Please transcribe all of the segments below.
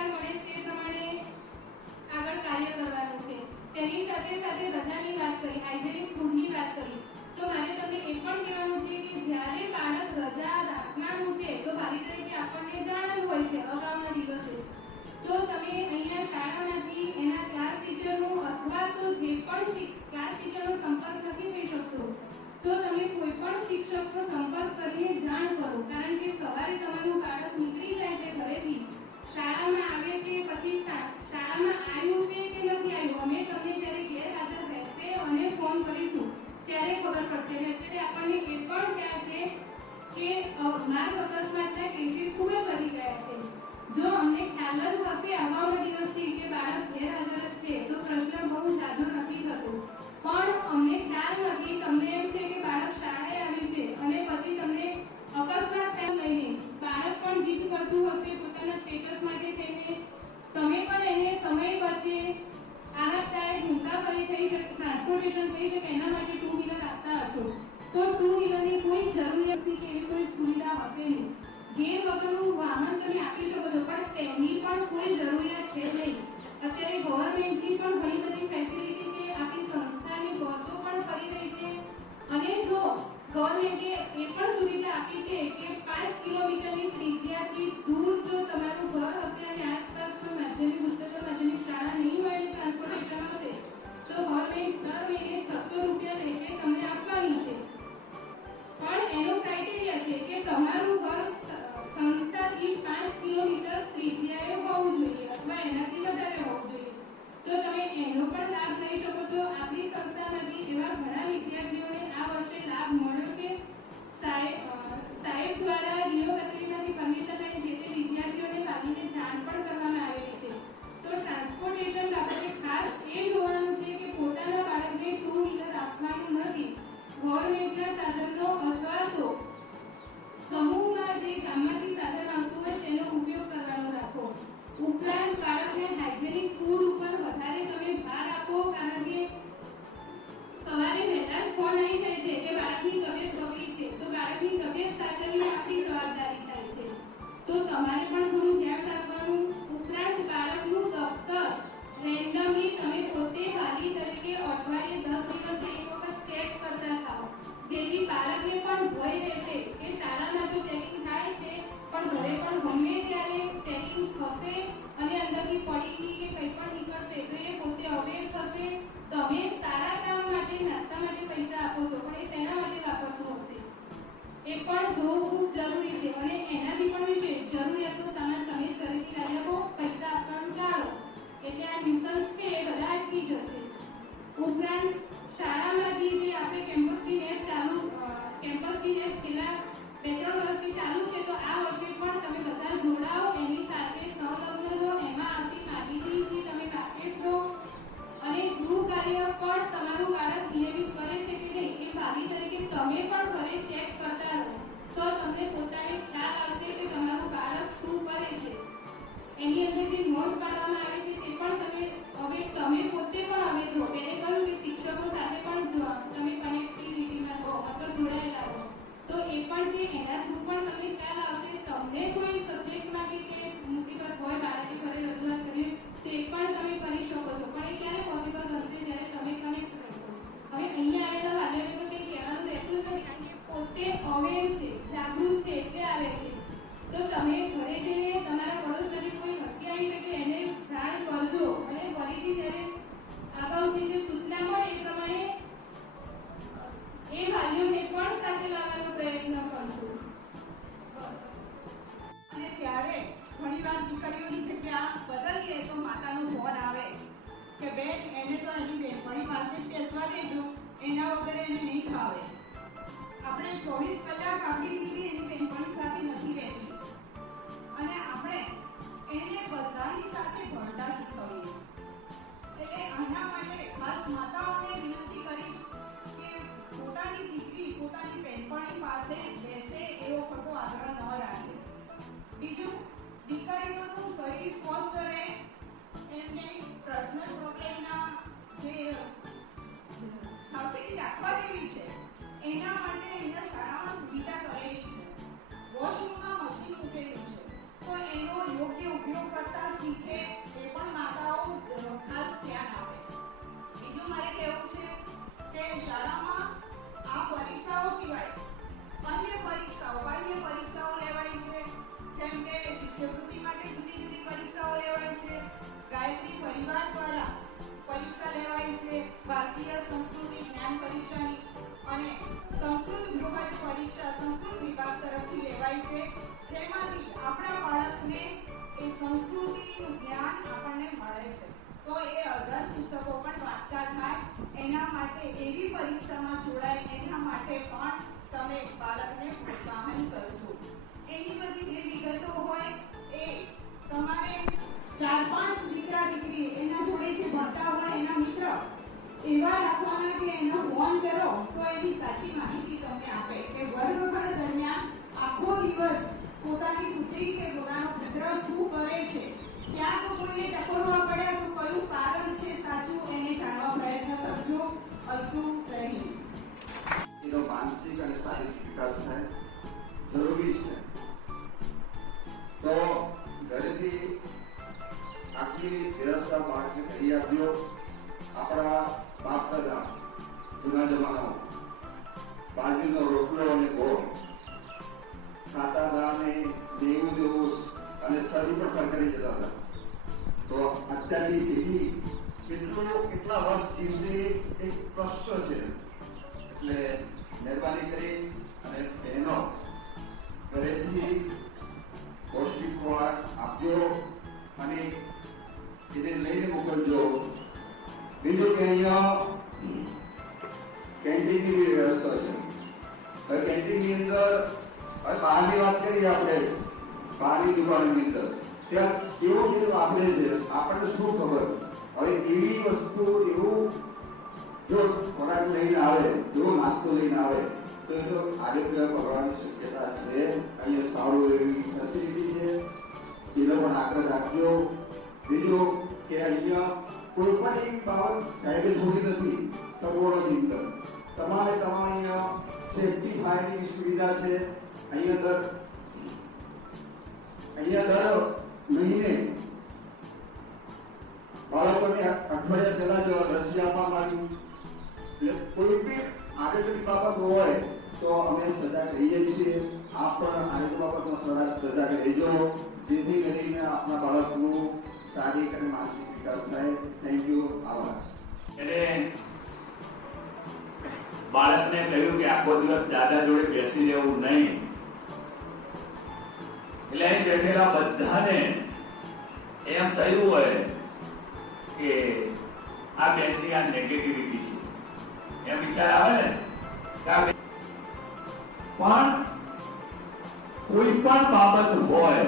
પુરસ્કાર મળે તે પ્રમાણે આગળ કાર્ય કરવાનું છે. તેની સાથે સાથે રજાની વાત કરી, હાઇજેનિક ફૂડની વાત કરી. તો મારે તમને એ પણ કહેવાનું છે કે જ્યારે બાળક રજા રાખવાનું છે, તો ભારી તરીકે આપણને જાણવું હોય છે અગાઉના દિવસે. તો તમે અહીંયા શાળામાંથી એના ક્લાસ ટીચરનું અથવા તો જે એના માટે ટુ વ્હીલર આપતા હશો. તો ટુ વ્હીલરની કોઈ જરૂરિયાતની કે એવી કોઈ સુવિધા હશે નહીં. ગેર વગરનું વાહન તમે આપી શકો છો, પણ તેની પણ કોઈ જરૂરિયાત છે નહીં. અત્યારે ગવર્મેન્ટની પણ ઘણી બધી ફેસિલિટી છે, આપણી સંસ્થાની બસો પણ ફરી રહી છે. અને જો ગવર્મેન્ટે એ પણ સુવિધા આપી છે કે પાંચ કિલોમીટરની ત્રિજ્યાથી દૂર જો તમારું ઘર Woodland માતાનો ફોન આવે કે, બેન, એને તો એની બેનપણી પાસે જ બેસવા દેજો. એના વગર એને નહીં ખાવે. આપણે ચોવીસ કલાક આપણી દીકરી એની બેનપણી સાથે નથી રહેતી. અને સંસ્કૃત બૃહદ પરીક્ષા સંસ્કૃત વિભાગ તરફથી લેવાય છે. જેમાંથી આપણા બાળકને એ સંસ્કૃતિનું જ્ઞાન આપણને મળે છે. તો એ અધર પુસ્તકો પણ વાંચતા થાય, એના માટે એવી પરીક્ષામાં જોડાય, એના માટે પણ તમે બાળકને પ્રોત્સાહન કરજો એની બધી જે વિગતો હોય એ તમારે ચાર પાંચ દીકરા દીકરી એના જોડે જે ભણતા હોય એના મિત્ર એવા રાખવાના કે એનો ફોન કરો, તો એની સાચી માહિતી તમને આપે. કે વર્ગખંડ દરમિયાન આખો દિવસ પોતાની પુત્રી કે પોતાનો પુત્ર શું કરે છે? તો કોઈને ટકોરવા પડ્યા તો કયું કારણ છે સાચું એને જાણવા પ્રયત્ન કરજો. અસ્તુ રહી એનો માનસિક અત્યારની પેઢી કેટલો કેટલા વર્ષ જીવશે એક પ્રશ્ન છે. એટલે મહેરબાની કરી અને બહેનો ઘરેથી પૌષ્ટિક ખોરાક આપજો અને એને લઈને મોકલજો. બીજું કે અહીંયા કેન્ટીનની વ્યવસ્થા છે. હવે કેન્ટીનની અંદર હવે બહારની વાત કરીએ આપણે. બહારની દુકાનની અંદર. ત્યાં કેવું જે વાપરે છે? આપણને શું ખબર? હવે એવી વસ્તુ, એવું જો ખોરાક લઈને આવે જો નાસ્તો લઈને આવે, તો એ તો આરોગ્ય પકડવાની શક્યતા છે. અહીંયા સારું એવી ફેસિલિટી છે. એનો પણ આગ્રહ રાખ્યો બીજો કે અહીંયા કોઈ પણ એક બાબત સાહેબે છોડી નથી સગવડોની અંદર તમારે તમારે અહીંયા સેફટી ફાયરની સુવિધા છે. અહીંયા દર અહીંયા દર મહિને બાળકોને અઠવાડિયા પહેલા જો રસી આપવામાં આવી. એટલે કોઈ બી આરોગ્યની બાબત હોય તો અમે સજાગ રહીએ છીએ. આપ પણ આરોગ્ય બાબતમાં સજાગ રહેજો જેથી કરીને આપણા બાળકનું શારીરિક અને માનસિક વિકાસ થાય. થેન્ક યુ આભાર. એટલે બાળકને કહ્યું કે આખો દિવસ દાદા જોડે બેસી રહેવું નહીં. એટલે અહીં બેઠેલા બધાને એમ થયું હોય કે આ બેનની આ નેગેટિવિટી છે. એમ વિચાર આવે ને પણ કોઈ પણ બાબત હોય,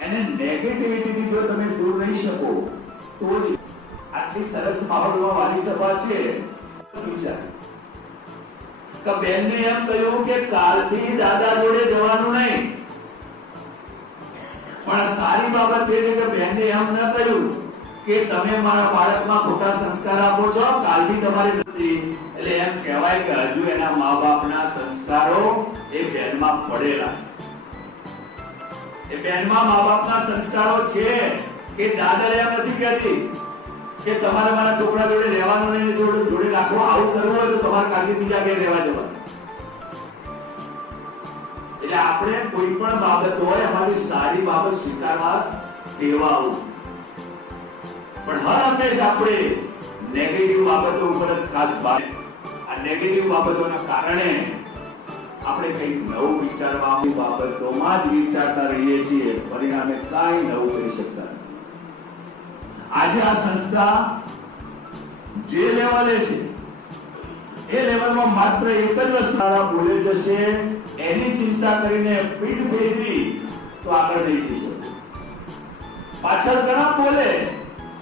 એને નેગેટિવિટીથી જો તમે દૂર રહી શકો, તો જ આટલી સરસ માહોલમાં વાલી સભા છે. વિચાર. તો બેનને એમ કહ્યું કે કાલથી દાદા જોડે જવાનું નહીં. પણ સારી બાબત એ છે કે બેનને એમ ન કહ્યું કે તમે મારા બાળકમાં ખોટા સંસ્કાર આપો છો. કાલથી તમારી નથી એટલે એમ કહેવાય કે હજુ એના મા બાપના સંસ્કારો એ બહેનમાં પડેલા એ બહેનમાં મા બાપના સંસ્કારો છે કે દાદા એમ નથી કહેતી કે તમારે મારા છોકરા જોડે રહેવાનું નહીં, જોડે જોડે આવું કરવું હોય તો તમારે કાલથી બીજા ઘેર રહેવા જવાનું. એટલે આપણે કોઈ પણ બાબત હોય, અમારી સારી બાબત સ્વીકારવા દેવા પણ હર હંમેશ આપણે નેગેટિવ બાબતો ઉપર જ ખાસ ભાર આ નેગેટિવ બાબતોના કારણે આપણે કંઈક નવું વિચારવા બાબતોમાં જ વિચારતા રહીએ છીએ. પરિણામે કાંઈ નવું કરી શકતા આજે આ સંસ્થા જે લેવલે છે, એ લેવલમાં માત્ર એક જ વસ્તુ. બોલે જશે એની ચિંતા કરીને પીઠ ફેરવી તો આગળ નહીં જઈ શકે. પાછળ ઘણા બોલે,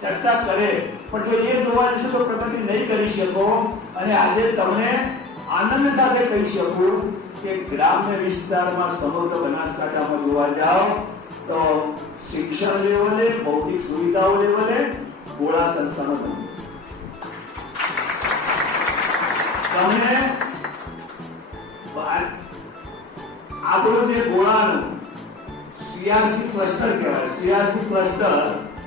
ચર્ચા કરે, પણ જો એ જોવા જશે તો પ્રગતિ નહીં કરી શકો. અને આજે તમને આનંદ સાથે કહી શકું કે ગ્રામ્ય વિસ્તારમાં સમગ્ર બનાસકાંઠામાં જોવા જાઓ તો શિક્ષણ લેવલે, ભૌતિક સુવિધાઓ લેવલે ગોળા સંસ્થાનો બન્યો તમને આપણું જે ગોળાનું સીઆરસી ક્લસ્ટર કહેવાય. સીઆરસી ક્લસ્ટર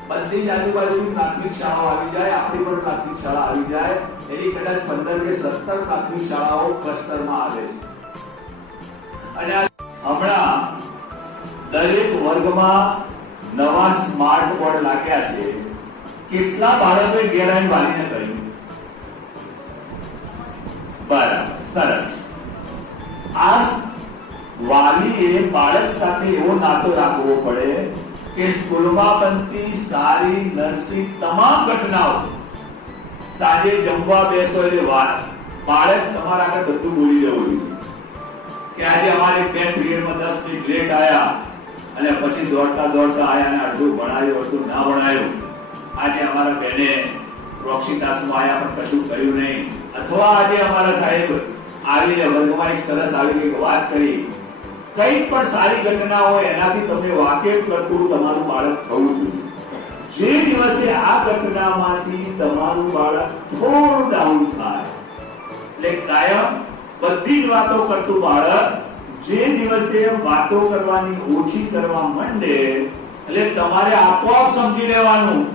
બધી જ આજુબાજુની પ્રાથમિક શાળાઓ આવી જાય, આપણી પણ પ્રાથમિક શાળા આવી જાય. એની કદાચ પંદર કે સત્તર પ્રાથમિક શાળાઓ ક્લસ્ટરમાં આવે છે. અને હમણાં દરેક વર્ગમાં નવા સ્માર્ટ બોર્ડ લાગ્યા છે. કેટલા બાળકોએ ગેરહાજર વાલીને કર્યું? બરાબર, સરસ. આ વાલીએ બાળક સાથે એવો નાતો રાખવો પડે કે સ્કૂલમાં બનતી સારી નરસી તમામ ઘટનાઓ સાંજે જમવા બેસો એટલે બાળક તમારા આગળ બધું બોલી જવું કે આજે અમારે બે પીરિયડમાં દસ મિનિટ લેટ આયા અને પછી દોડતા દોડતા આયા અને અડધું ભણાયું, અડધું ના ભણાયું. આજે અમારા બેને પ્રોક્ષી ક્લાસમાં આયા પણ કશું કર્યું નહીં. અથવા આજે અમારા સાહેબ આવીને વર્ગમાં એક સરસ આવી વાત કરી કંઈક પણ સારી ઘટના હોય એનાથી તમે વાકેફ કરતું તમારું બાળક થવું જોઈએ. જે દિવસે આ ઘટનામાંથી તમારું બાળક થોડું ડાઉન થાય, એટલે કાયમ બધી જ વાતો કરતું બાળક જે દિવસે વાતો કરવાની ઓછી કરવા માંડે, એટલે તમારે આપોઆપ સમજી લેવાનું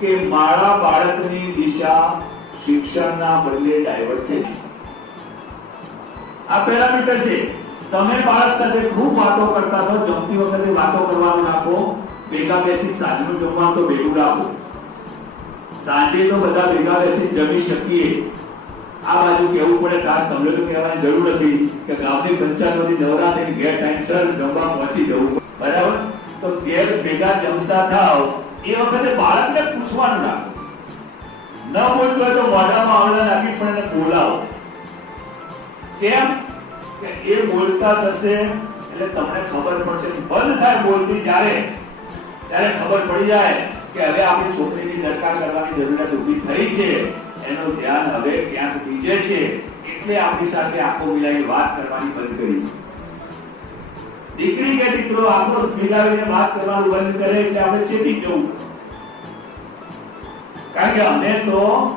કે મારા બાળકની દિશા શિક્ષણના બદલે ડાયવર્ટ થઈ આ પેરામીટર છે. તમે બાળક સાથે ખૂબ વાતો કરતા હો જમતી વખતે વાતો કરવાનું રાખો, ભેગા બેસી સાંજનું જમવાનું તો ભેગું રાખો. સાંજે તો બધા ભેગા બેસી જમી શકીએ. આ બાજુ કેવું પડે ખાસ તમને તો કહેવાની જરૂર નથી કે ગામની પંચાયતમાંથી નવરાત્રી ઘેર ટાઈમસર જમવા પહોંચી જવું બરાબર? તો ઘેર ભેગા જમતા થાવ એ વખતે બાળકને પૂછવાનું રાખો ન બોલતો હોય તો મોઢામાં આવડે નાખી પણ એને બોલાવો. કેમ? કે એ બોલતા થશે એટલે તમને ખબર પડશે બંધ થાય બોલતી જ્યારે, ત્યારે ખબર પડી જાય કે હવે આપણી છોકરીની દરકાર કરવાની જરૂરિયાત ઊભી થઈ છે. એનું ધ્યાન હવે ક્યાંક બીજે છે. એટલે આપણી સાથે આંખો મિલાવી વાત કરવાની બંધ કરી. દીકરી કે દીકરો આંખો મિલાવીને વાત કરવાનું બંધ કરે એટલે આપણે ચેતી જવું. કારણ કે અમે તો